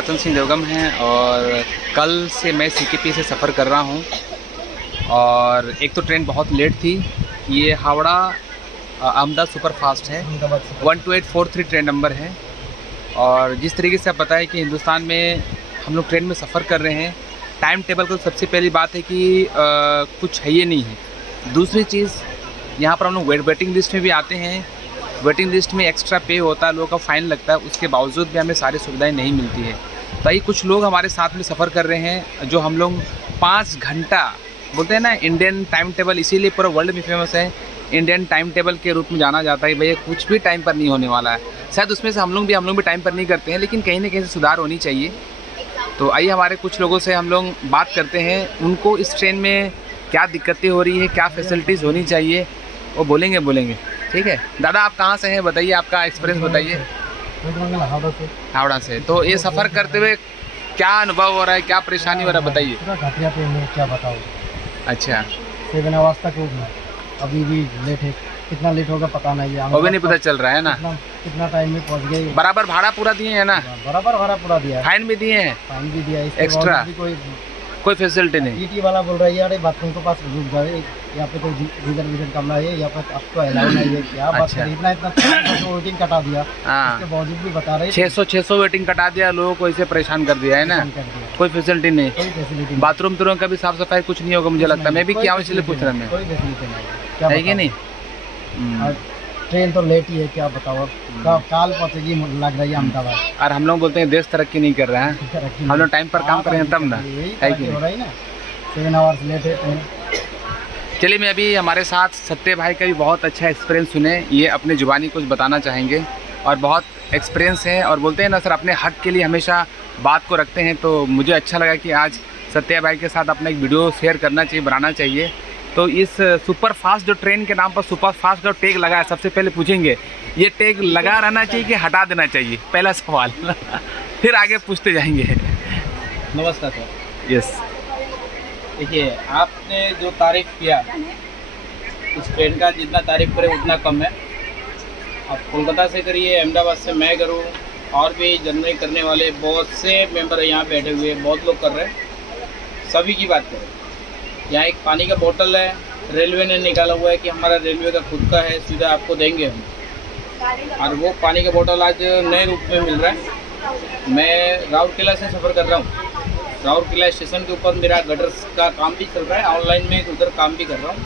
रतन सिंह देवगम हैं और कल से मैं सीकेपी से सफ़र कर रहा हूं। और एक तो ट्रेन बहुत लेट थी, ये हावड़ा अहमदाबाद सुपर फास्ट है, 12843 ट्रेन नंबर है। और जिस तरीके से आप पता है कि हिंदुस्तान में हम लोग ट्रेन में सफ़र कर रहे हैं, टाइम टेबल को सबसे पहली बात है कि कुछ है ये नहीं है। दूसरी चीज़, यहाँ पर हम लोग वेटिंग लिस्ट में भी आते हैं, वेटिंग लिस्ट में एक्स्ट्रा पे होता है, लोगों का फ़ाइन लगता है, उसके बावजूद भी हमें सारी सुविधाएं नहीं मिलती है। तो ये कुछ लोग हमारे साथ में सफ़र कर रहे हैं, जो हम लोग 5 घंटा बोलते हैं ना, इंडियन टाइम टेबल इसीलिए पूरा वर्ल्ड में फेमस है, इंडियन टाइम टेबल के रूप में जाना जाता है। भैया कुछ भी टाइम पर नहीं होने वाला है, शायद उसमें से हम लोग भी टाइम पर नहीं करते हैं, लेकिन कहीं ना कहीं से सुधार होनी चाहिए। तो आइए हमारे कुछ लोगों से हम लोग बात करते हैं, उनको इस ट्रेन में क्या दिक्कतें हो रही है, क्या फैसिलिटीज़ होनी चाहिए, वो बोलेंगे। ठीक है दादा, आप कहाँ से हैं, बताइए आपका एक्सपीरियंस बताइए। हावड़ा से। तो ये सफ़र करते हुए क्या अनुभव हो रहा है, क्या परेशानी हो रहा है, बताइए। घटिया ट्रेन है, क्या बताओ। अच्छा, 7 आवर्स तक होगी, अभी भी लेट है। कितना लेट होगा पता नहीं है, वो भी नहीं पता चल रहा है ना। कितना टाइम में पहुंच गए। बराबर भाड़ा पूरा दिए हैं ना, बराबर भाड़ा पूरा दिया, फाइन भी दिए हैं, फाइन भी दिया, इसके एक्स्ट्रा बावजूद भी कोई फैसिलिटी नहीं। टीटी वाला बोल रहा है यार बाथरूम के पास रुक जाए, यहाँ पे कोई रिजर्वेशन करना है, यहाँ पे आपको अलाउ नहीं है। क्या बात है, इतना वेटिंग कटा दिया, इसके बावजूद भी बता रहे 600 वेटिंग कटा दिया, लोगों को इसे परेशान कर दिया है ना। कोई फैसिलिटी नहीं, कोई फैसिलिटी, बाथरूम तुरंत का भी साफ सफाई कुछ नहीं होगा, मुझे लगता है। मैं भी क्या हूँ इसलिए पूछ रहा हूँ, कोई फैसिलिटी नहीं है कि नहीं। और ट्रेन तो लेट ही है, क्या बताओ। काल पहुँचेगी लग रही है अहमदाबाद। और हम लोग बोलते हैं देश तरक्की नहीं कर रहा है, हम लोग टाइम पर काम कर रहे हैं तब ना, है कि हो रही ना। 7 आवर्स लेट है ट्रेन। चलिए, मैं अभी हमारे साथ सत्य भाई का भी बहुत अच्छा एक्सपीरियंस सुने, ये अपने ज़ुबानी कुछ बताना चाहेंगे और बहुत एक्सपीरियंस है और बोलते हैं ना सर, अपने हक के लिए हमेशा बात को रखते हैं। तो मुझे अच्छा लगा कि आज सत्य भाई के साथ अपना एक वीडियो शेयर करना चाहिए, बनाना चाहिए। तो इस सुपर फास्ट जो ट्रेन के नाम पर सुपर फास्ट जो टैग लगा है, सबसे पहले पूछेंगे ये टैग लगा रहना चाहिए कि हटा देना चाहिए, पहला सवाल फिर आगे पूछते जाएंगे। नमस्कार सर। यस, देखिए, आपने जो तारीफ किया इस ट्रेन का, जितना तारीफ करे उतना कम है। आप कोलकाता से करिए, अहमदाबाद से मैं करूँ, और भी जर्नी करने वाले बहुत से मेंबर यहाँ बैठे हुए हैं, बहुत लोग कर रहे हैं। सभी की बात करें, यहाँ एक पानी का बोतल है, रेलवे ने निकाला हुआ है कि हमारा रेलवे का खुद का है, सीधा आपको देंगे हम। और वो पानी का बोतल आज नए रूप में मिल रहा है। मैं राउरकेला से सफ़र कर रहा हूँ, राउरकेला स्टेशन के ऊपर मेरा गटर्स का काम भी चल रहा है, ऑनलाइन में उधर काम भी कर रहा हूँ।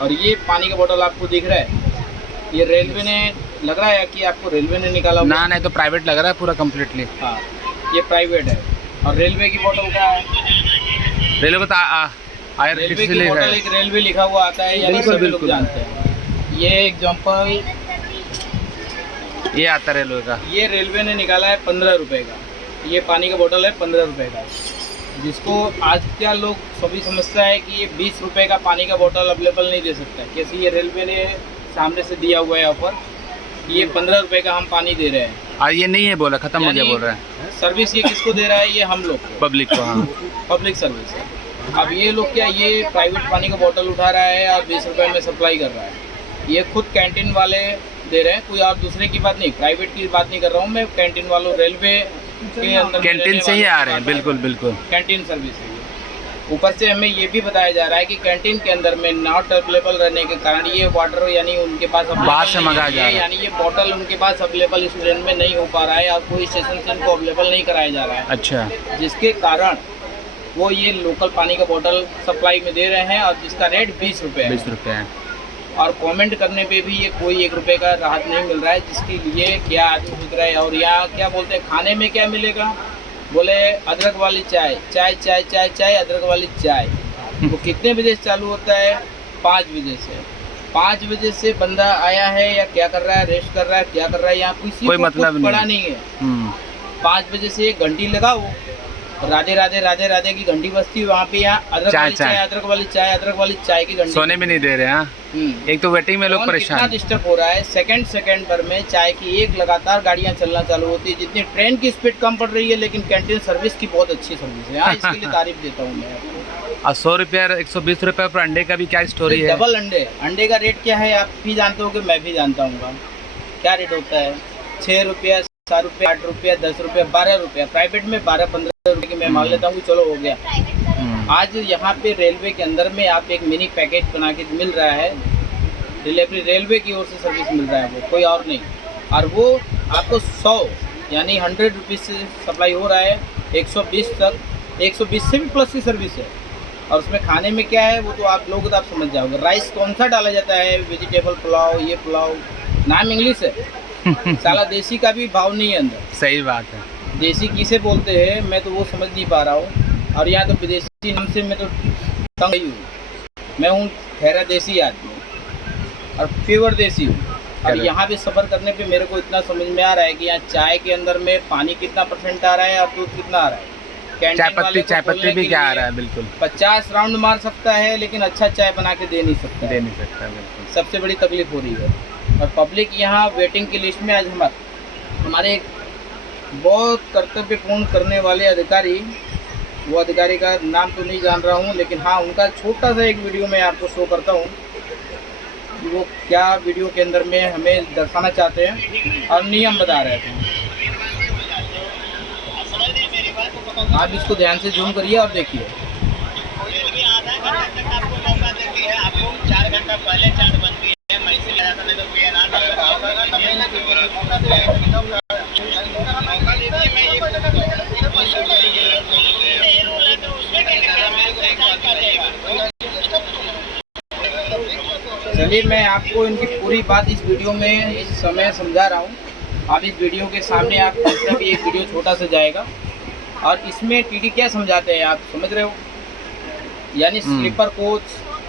और ये पानी का बोतल आपको दिख रहा है, ये रेलवे ने लग रहा है कि आपको रेलवे ने निकाला हुआ ना नहीं तो प्राइवेट लग रहा है पूरा कम्प्लीटली। हाँ, ये प्राइवेट है। और रेलवे की बोतल क्या है, रेलवे का रेलवे की बोतल एक रेलवे लिखा हुआ आता है, यानी सभी लोग जानते हैं। ये एग्जाम्पल ये आता है रेलवे का, ये रेलवे ने निकाला है 15 रुपये का, ये पानी का बोतल है 15 रुपये का, जिसको आज क्या लोग सभी समझता है कि ये 20 रुपये का पानी का बोतल अवेलेबल नहीं दे सकता है। कैसे ये रेलवे ने सामने से दिया हुआ है ऑफर, ये 15 रुपये का हम पानी दे रहे हैं। और ये नहीं है बोला, खत्म हो गया बोल रहा है। सर्विस ये किसको दे रहा है, ये हम लोग पब्लिक को। हाँ, पब्लिक सर्विस है। अब ये लोग क्या, ये प्राइवेट पानी का बोतल उठा रहा है और 20 रुपये में सप्लाई कर रहा है। ये खुद कैंटीन वाले दे रहे हैं, कोई और दूसरे की बात नहीं, प्राइवेट की बात नहीं कर रहा हूँ मैं। कैंटीन वालों, रेलवे के अंदर कैंटीन से ही आ रहे हैं, बिल्कुल बिल्कुल कैंटीन सर्विस है। ऊपर से हमें ये भी बताया जा रहा है कि कैंटीन के अंदर में नॉट अवेलेबल रहने के कारण ये वाटर यानी उनके पास बाहर से मंगाया जा रहा है, यानी ये बोतल उनके पास अवेलेबल इस ट्रेन में नहीं हो पा रहा है और कोई स्टेशन से इनको अवेलेबल नहीं कराया जा रहा है। अच्छा, जिसके कारण वो ये लोकल पानी का बोतल सप्लाई में दे रहे हैं और जिसका रेट 20 रुपये है। 20 रुपये है। और कमेंट करने पे भी ये कोई 1 रुपये का राहत नहीं मिल रहा है, जिसके लिए क्या आदमी बिक रहा है। और यहाँ क्या बोलते हैं, खाने में क्या मिलेगा, बोले अदरक वाली चाय, चाय चाय चाय चाय, अदरक वाली चाय। वो कितने बजे से चालू होता है, 5 बजे से। 5 बजे से बंदा आया है या क्या कर रहा है, रेस्ट कर रहा है, क्या कर रहा है, यहाँ किसी कोई को मतलब कुछ पड़ा नहीं है। 5 बजे से 1 घंटी लगाओ, राधे राधे राधे राधे की घंटी बजती है वहाँ पे। यहाँ अदरक वाली चाय, अदरक वाली चाय, अदरक वाली चाय की घंटी, सोने भी नहीं दे रहे हैं। एक तो वेटिंग में लोग परेशान, कितना डिस्टर्ब हो रहा है। सेकंड भर में चाय की एक लगातार गाड़ियाँ चलना चालू होती है, जितनी ट्रेन की स्पीड कम पड़ रही है, लेकिन कैंटीन सर्विस की बहुत अच्छी सर्विस है। इसके लिए तारीफ देता हूँ मैं आपको। और 100 रुपये 120 रुपये पर अंडे का भी क्या स्टोरी है। डबल अंडे का रेट क्या है आप भी जानते हो कि मैं भी जानता हूँ। क्या रेट होता है, 6 रुपया 7 रुपये, 8 रुपया, 10 रुपये, 12 रुपया, प्राइवेट में 12-15 रुपये की मैं मान लेता हूँ, चलो हो गया। आज यहाँ पे रेलवे के अंदर में आप एक मिनी पैकेज बना के मिल रहा है, डिलीवरी रेलवे की ओर से सर्विस मिल रहा है, वो कोई और नहीं, और वो आपको 100 यानी 100 रुपीज़ से सप्लाई हो रहा है 120 तक, 120 से भी प्लस की सर्विस है। और उसमें खाने में क्या है वो तो आप लोग तो आप समझ जाओगे। राइस कौन सा डाला जाता है, वेजिटेबल पुलाव, ये पुलाव, नाम इंग्लिश है साला देसी का भी भाव नहीं है अंदर। सही बात है। देसी किसे बोलते हैं मैं तो वो समझ नहीं पा रहा हूँ, और यहाँ तो विदेशी नाम से मैं तो तंग ही हूँ। मैं हूँ ठहरा देसी आदमी और प्योर देसी हूँ। और यहाँ पे सफ़र करने पे मेरे को इतना समझ में आ रहा है कि यहाँ चाय के अंदर में पानी कितना % आ रहा है और दूध कितना आ रहा है। चाय पत्ती भी क्या आ रहा है, बिल्कुल 50 राउंड मार सकता है लेकिन अच्छा चाय बना के दे नहीं सकता, बिल्कुल। सबसे बड़ी तकलीफ हो रही है। और पब्लिक यहाँ वेटिंग की लिस्ट में आज हमारे एक बहुत कर्तव्यपूर्ण करने वाले अधिकारी, वो अधिकारी का नाम तो नहीं जान रहा हूँ, लेकिन हाँ उनका छोटा सा एक वीडियो मैं आपको शो करता हूँ कि वो क्या वीडियो के अंदर में हमें दर्शाना चाहते हैं और नियम बता रहे थे। आप इसको ध्यान से जूम करिए और देखिए। चलिए मैं आपको इनकी पूरी बात इस वीडियो में इस समय समझा रहा हूँ। आप इस वीडियो के सामने आप दूसरा भी एक वीडियो छोटा सा जाएगा और इसमें टीटी क्या समझाते हैं आप समझ रहे हो, यानी स्लीपर कोच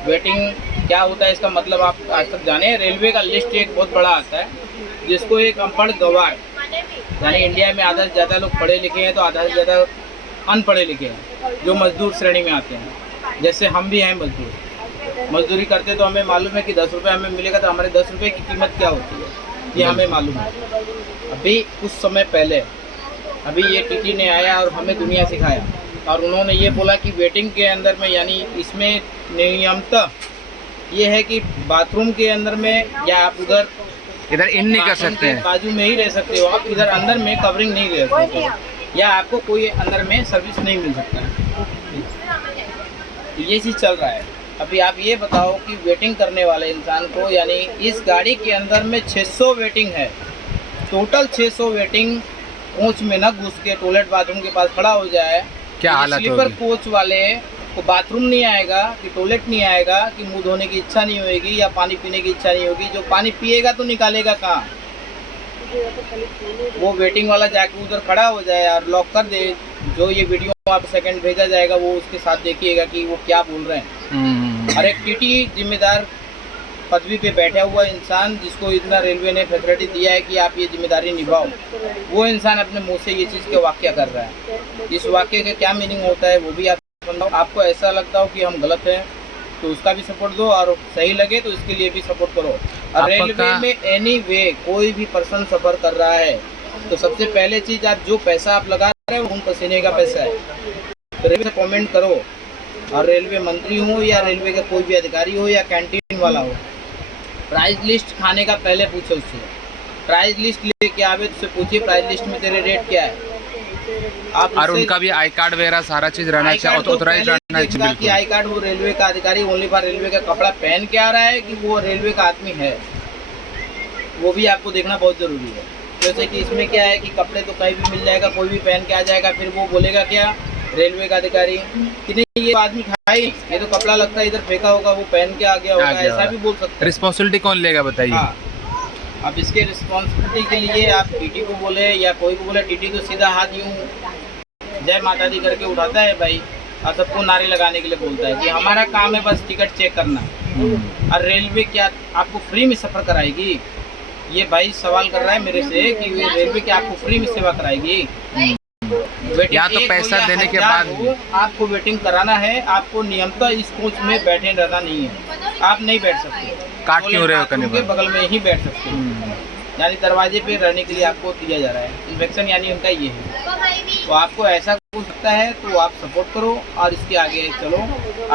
वेटिंग क्या होता है, इसका मतलब आप आज तक जाने। रेलवे का लिस्ट एक बहुत बड़ा आता है जिसको एक अनपढ़ गवार, यानी इंडिया में आधा से ज़्यादा लोग पढ़े लिखे हैं तो आधा से ज़्यादा अनपढ़े लिखे हैं जो मजदूर श्रेणी में आते हैं। जैसे हम भी हैं मजदूरी करते तो हमें मालूम है कि 10 रुपये हमें मिलेगा तो हमारे 10 रुपये की कीमत क्या होती है ये हमें मालूम है। अभी कुछ समय पहले अभी ये टीटी ने आया और हमें दुनिया सिखाया और उन्होंने ये बोला कि वेटिंग के अंदर में यानी इसमें नियमतः ये है कि बाथरूम के अंदर में या आप इधर इन नहीं कर सकते हैं, बाजू में ही रह सकते हो आप, इधर अंदर में कवरिंग नहीं रह सकते या आपको कोई अंदर में सर्विस नहीं मिल सकता है। ये चीज़ चल रहा है। अभी आप ये बताओ कि वेटिंग करने वाले इंसान को, यानी इस गाड़ी के अंदर में 600 वेटिंग है, टोटल 600 वेटिंग कोच में न घुस के टॉयलेट बाथरूम के पास खड़ा हो जाए, क्या हालत होगी। स्लीपर कोच वाले को बाथरूम नहीं आएगा कि टॉयलेट नहीं आएगा कि मुंह धोने की इच्छा नहीं होगी या पानी पीने की इच्छा नहीं होगी, जो पानी पिएगा तो निकालेगा कहाँ। वो वेटिंग वाला जाके उधर खड़ा हो जाए और लॉक कर दे। जो ये वीडियो आप सेकंड भेजा जाएगा वो उसके साथ देखिएगा कि वो क्या बोल रहे हैं। और एक टीटी जिम्मेदार पदवी पे बैठा हुआ इंसान जिसको इतना रेलवे ने फैसिलिटी दिया है कि आप ये जिम्मेदारी निभाओ, वो इंसान अपने मुंह से ये चीज़ के वाक्य कर रहा है। इस वाक्य का क्या मीनिंग होता है वो भी आप समझाओ। आपको ऐसा लगता हो कि हम गलत हैं तो उसका भी सपोर्ट दो और सही लगे तो इसके लिए भी सपोर्ट करो। और रेलवे में एनी वे कोई भी पर्सन सफ़र कर रहा है तो सबसे पहले चीज़ आप जो पैसा आप लगा रहे हो उन पसीने का पैसा है। तो रेलवे से कमेंट करो, और रेलवे मंत्री हो या रेलवे का कोई भी अधिकारी हो या कैंटीन वाला हो, प्राइस लिस्ट खाने का पहले पूछो उससे। प्राइस लिस्ट लेके आवे तो पूछिए प्राइस लिस्ट में तेरे रेट क्या है। आप और उनका भी आई कार्ड वगैरह सारा चीज़ रहना चाहिए, ऑथराइज रहना चाहिए कि आई कार्ड वो रेलवे का अधिकारी ओनली फॉर रेलवे का कपड़ा पहन के आ रहा है कि वो रेलवे का आदमी है, वो भी आपको देखना बहुत ज़रूरी है। जैसे कि इसमें क्या है कि कपड़े तो कहीं भी मिल जाएगा, कोई भी पहन के आ जाएगा, फिर वो बोलेगा क्या रेलवे का अधिकारी कि नहीं ये आदमी था ही, ये तो कपड़ा लगता है इधर फेंका होगा, वो पहन के आ गया होगा, ऐसा भी बोल सकते हैं। रिस्पॉन्सिबिलिटी कौन लेगा बताइए। हाँ, अब इसके रिस्पॉन्सिबिलिटी के लिए आप टीटी को बोले या कोई को बोले, टीटी तो सीधा हाथ यूँ जय माता दी करके उठाता है भाई और सबको नारे लगाने के लिए बोलता है कि हमारा काम है बस टिकट चेक करना। और रेलवे क्या आपको फ्री में सफ़र कराएगी? ये भाई सवाल कर रहा है मेरे से कि रेलवे क्या आपको फ्री में सेवा कराएगी? या तो पैसा देने के बाद आपको वेटिंग कराना है, आपको नियमतः इस कोच में बैठे रहना नहीं है, आप नहीं बैठ सकते। काट क्यों रहे हो कने के बगल में ही बैठ सकते हैं, यानी दरवाजे पे रहने के लिए आपको दिया जा रहा है। इन्फेक्शन यानी उनका ये है, तो आपको ऐसा आपको लगता है तो आप सपोर्ट करो और इसके आगे चलो।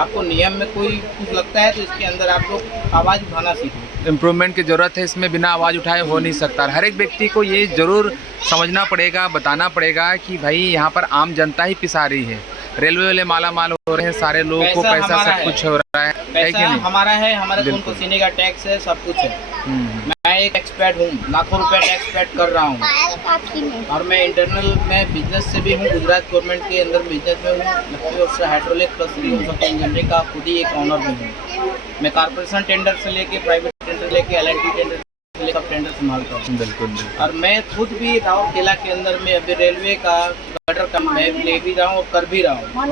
आपको नियम में कोई कुछ लगता है तो इसके अंदर आप लोग आवाज़ उठाना सीखो। इम्प्रूवमेंट की ज़रूरत है, इसमें बिना आवाज़ उठाए हो नहीं सकता। हर एक व्यक्ति को ये ज़रूर समझना पड़ेगा, बताना पड़ेगा कि भाई यहाँ पर आम जनता ही पिसा रही है, रेलवे वाले माला माल हो रहे हैं, सारे लोगों को पैसा सब कुछ हो रहा है कि पैसा नहीं? हमारा है, हमारे खून पसीने का टैक्स है, सब कुछ है। मैं एक एक्सपर्ट हूँ, लाखों रुपए टैक्स पेड कर रहा हूँ और मैं इंटरनल में बिजनेस से भी हूँ, गुजरात गवर्नमेंट के अंदर बिजनेस में हूँ। लक्ष्मी और हाइड्रोलिक प्लस इंजीनियरिंग का खुद ही एक ऑनर भी हूँ। मैं कॉर्पोरेशन टेंडर से लेके प्राइवेट टेंडर लेके LNT टेंडर से लेकर टेंडर संभालता हूँ। बिल्कुल। और मैं खुद भी राउरकेला के अंदर में अभी रेलवे का गटर का मैं ले भी रहा हूँ और कर भी रहा हूँ।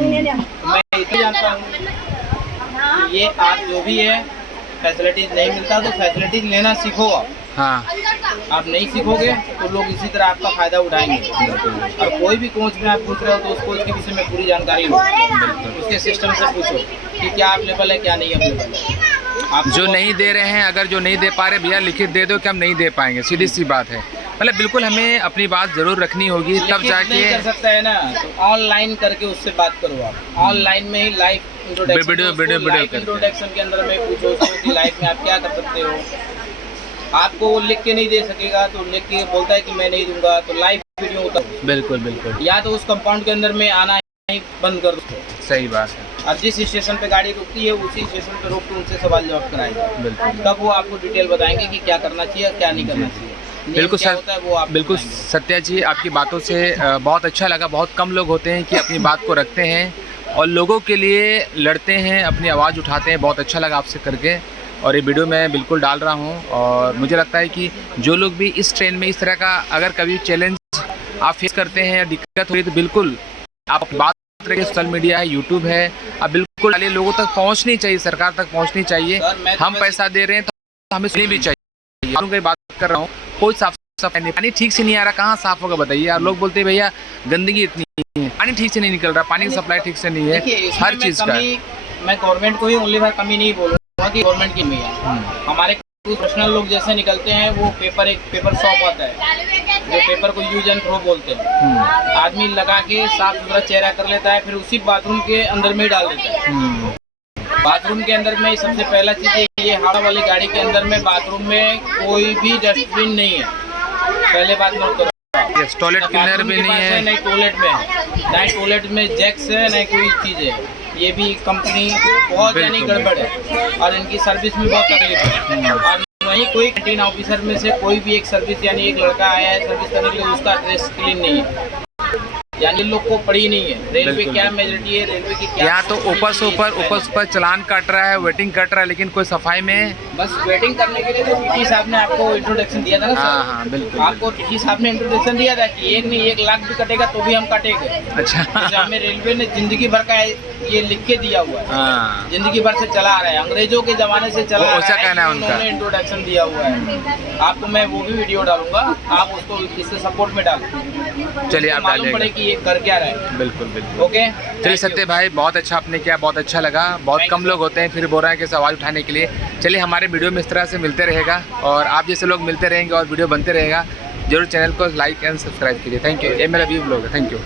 मैं इतना जानता हूँ कि ये आप जो भी है फैसिलिटीज नहीं मिलता तो फैसिलिटीज लेना सीखो आप। हाँ, आप नहीं सीखोगे तो लोग इसी तरह आपका फायदा उठाएंगे। और कोई भी कोच में आप पूछ रहे हो तो उस कोच के विषय में पूरी जानकारी लो, उसके सिस्टम से पूछो कि क्या अवेलेबल है क्या नहीं अवेलेबल है। जो नहीं दे रहे हैं, अगर जो नहीं दे पा रहे भैया लिखित दे दो कि हम नहीं दे पाएंगे, सीधी सी बात है। मतलब बिल्कुल हमें अपनी बात जरूर रखनी होगी, तब जाके नहीं कर सकता है ना, तो ऑनलाइन करके उससे बात करो आप। ऑनलाइन में ही लाइव इंट्रोडक्शन के अंदर में पूछो उसको कि लाइफ में आप क्या कर सकते हो। आपको वो लिख के नहीं दे सकेगा तो लिख के बोलता है कि मैं नहीं दूंगा, तो लाइव वीडियो होता है। बिल्कुल। या तो उस कंपाउंड के अंदर में आना ही बंद कर दो। सही बात है। और जिस स्टेशन पे गाड़ी रुकती है उसी स्टेशन पे रोक के उनसे सवाल जवाब कराएंगे। बिल्कुल। तब वो आपको डिटेल बताएंगे कि क्या करना चाहिए क्या नहीं करना चाहिए। बिल्कुल क्या होता है वो आप बिल्कुल सत्या जी, आपकी बातों से बहुत अच्छा लगा। बहुत कम लोग होते हैं कि अपनी बात को रखते हैं और लोगों के लिए लड़ते हैं, अपनी आवाज़ उठाते हैं। बहुत अच्छा लगा आपसे करके और ये वीडियो मैं बिल्कुल डाल रहा हूँ। और मुझे लगता है कि जो लोग भी इस ट्रेन में इस तरह का अगर कभी चैलेंज आप फेस करते हैं या दिक्कत हो रही है तो बिल्कुल आप बात करेंगे। सोशल मीडिया है, यूट्यूब है, आप बिल्कुल डालिए, लोगों तक पहुँचनी चाहिए, सरकार तक पहुँचनी चाहिए। हम पैसा दे रहे हैं तो हमें सुननी भी चाहिए। मैं बात कर रहा हूँ, कोई साफ सफाई नहीं, पानी ठीक से नहीं आ रहा, कहाँ साफ होगा बताइए यार। लोग बोलते हैं भैया गंदगी इतनी है, पानी ठीक से नहीं निकल रहा, पानी की सप्लाई ठीक से नहीं है, हर चीज़ का। मैं गवर्नमेंट को ही ओनली बार कमी नहीं बोलूँगा कि गवर्नमेंट की कमी है। हमारे कुछ पर्सनल लोग जैसे निकलते हैं, वो एक पेपर शॉप आता है जो पेपर को यूज एंड थ्रो बोलते हैं। आदमी लगा के साफ सुथरा चेहरा कर लेता है, फिर उसी बाथरूम के अंदर में ही डाल देता है। बाथरूम के अंदर में सबसे पहला चीज़ ये हावड़ा वाली गाड़ी के अंदर में बाथरूम में कोई भी डस्टबिन नहीं है। पहले बात नोट करो, टॉयलेट क्लीनर भी नहीं है, नहीं टॉयलेट में है, नहीं टॉयलेट में जैक्स है, नहीं कोई चीज़ है। ये भी कंपनी बहुत यानी गड़बड़ है और इनकी सर्विस में बहुत तकलीफ है। और वहीं कोई कैंटीन ऑफिसर में से कोई भी एक सर्विस यानी एक लड़का आया है सर्विस करने के लिए, उसका ड्रेस क्लीन नहीं है, यानी लोग को पड़ी नहीं है। रेलवे क्या मेजोरिटी है, रेलवे की क्या यहाँ तो ऊपर से ऊपर चलान काट रहा है, वेटिंग कट रहा है, लेकिन कोई सफाई में बस वेटिंग करने के लिए तो टीटी साहब ने आपको इंट्रोडक्शन दिया था ना सर। हाँ बिल्कुल। आपको टीटी साहब ने इंट्रोडक्शन दिया था कि एक नहीं 1 लाख भी कटेगा तो भी हम काटेंगे। अच्छा। हमें रेलवे ने जिंदगी भर का ये लिख के दिया हुआ है, जिंदगी भर से चला आ रहा है, अंग्रेजों के जमाने से चला आ रहा है, उन्होंने इंट्रोडक्शन दिया हुआ है। आपको मैं वो भी वीडियो डालूंगा, आप उसको इसके सपोर्ट में डालो, चलिए आप मालूम पड़े कि ये कर क्या रहा है। बिल्कुल। ओके, चलिए सत्य भाई, बहुत अच्छा आपने किया, बहुत अच्छा लगा। बहुत कम लोग होते हैं फिर बोल रहे हैं कि आवाज़ उठाने के लिए। चलिए हमारे वीडियो में इस तरह से मिलते रहेगा और आप जैसे लोग मिलते रहेंगे और वीडियो बनते रहेगा। जरूर चैनल को लाइक एंड सब्सक्राइब कीजिए। Thank you. ये मेरा व्यू ब्लॉग है। Thank you.